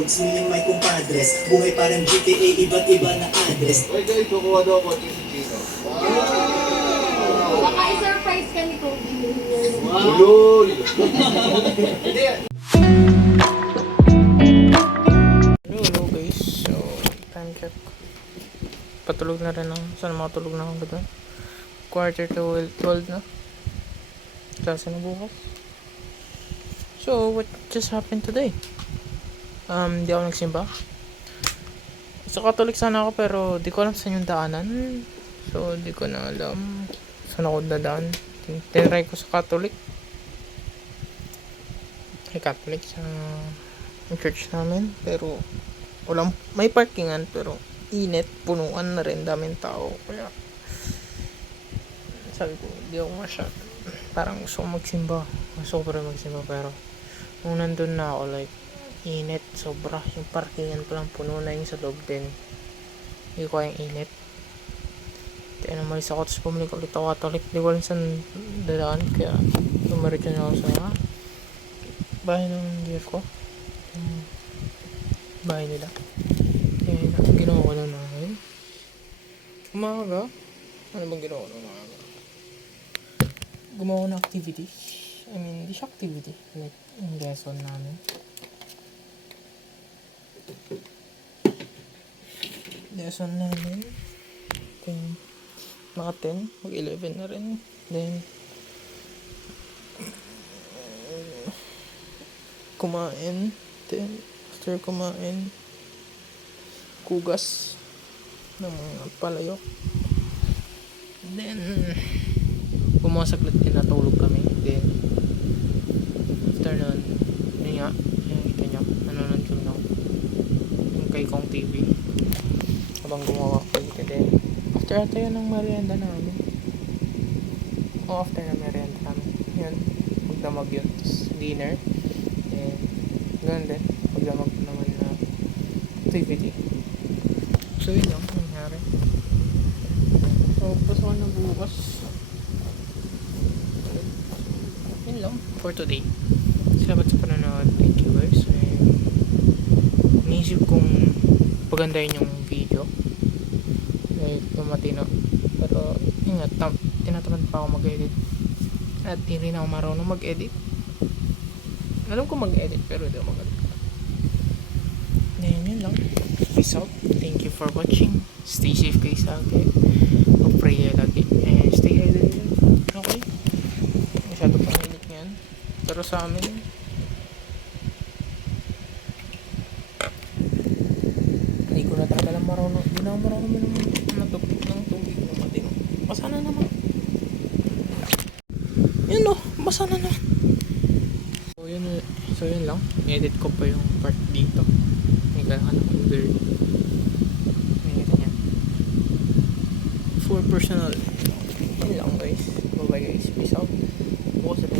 dogs, meaning my compadres. Buhay parang GTA, iba't iba na address. Wait guys, kukuha daw ako dito dito. Baka i-surprise ka ni Kobe. Ulol! Hello guys, so time check. Patulog na rin ako. Sana makatulog na ako doon. Quarter to 12 na. Klase na bukas. So, what just happened today? Di ako nagsimba. Sa Catholic sana ako pero di ko alam saan yung daanan. So, di ko na alam saan ako dadaan. Tinry ko sa Catholic. Catholic sa church namin. Pero, walang, may parkingan pero init, punuan na rin, daming tao. Kaya, sabi ko, di ako masyado. Parang gusto ko magsimba. Gusto ko pa rin magsimba pero nung nandun na ako, like, init, sobra. Yung parkingan pa lang puno na yung sa loob din. Hindi ko kayang init. Kaya namalis ako, tapos bumalik ulit ako Catholic. Di ko alam saan dadaan, kaya tumarit yun ako sa bahay ng GF ko. Yung bahay nila. Kaya ginawa ko lang namin. Umaga. Ano bang ginawa ko ng umaga? Gumawa ng activity. I mean, di siya activity. Like, yung lesson namin. Lesson namin. Then, naka 10. Mag 11 na rin. Then, kumain. Then, after kumain, kugas ng mga palayok. Then, bumasaglit din natulog kami. Then, after nun, yun nga, yung kita nyo, nanonood kami ng yung kay Kong TV. Habang gumawa ko dito din. After ata yun ng merienda namin. O after ng merienda namin. Yun, magdamag yun. Tapos dinner. Then, ganoon din. Magdamag naman na activity. So yun lang, nangyari. So, pasok na bukas. Yun lang for today. Salamat sa panonood. Thank you guys. Naisip kong pagandahin yung video. Like, matino. Pero, yun nga, tinatamad pa ako mag-edit. At hindi rin ako marunong mag-edit. Alam ko mag-edit, pero hindi ako mag-edit. Then, yun lang. Peace out. Thank you for watching. Stay safe guys lagi. Mag-pray lagi. And stay hydrated. Okay? Masyado pang init ngayon. Pero sa amin, hindi ko na talaga lang marunong. Hindi na ako marunong matupit ng tubig ng matino. Basa na naman. Yun o. Basa na naman. So yun lang. I-edit ko pa yung part dito. May kailangan akong girl. Nakikita niya. For personal. Yun lang guys. Bye bye guys. Peace out. Bukas na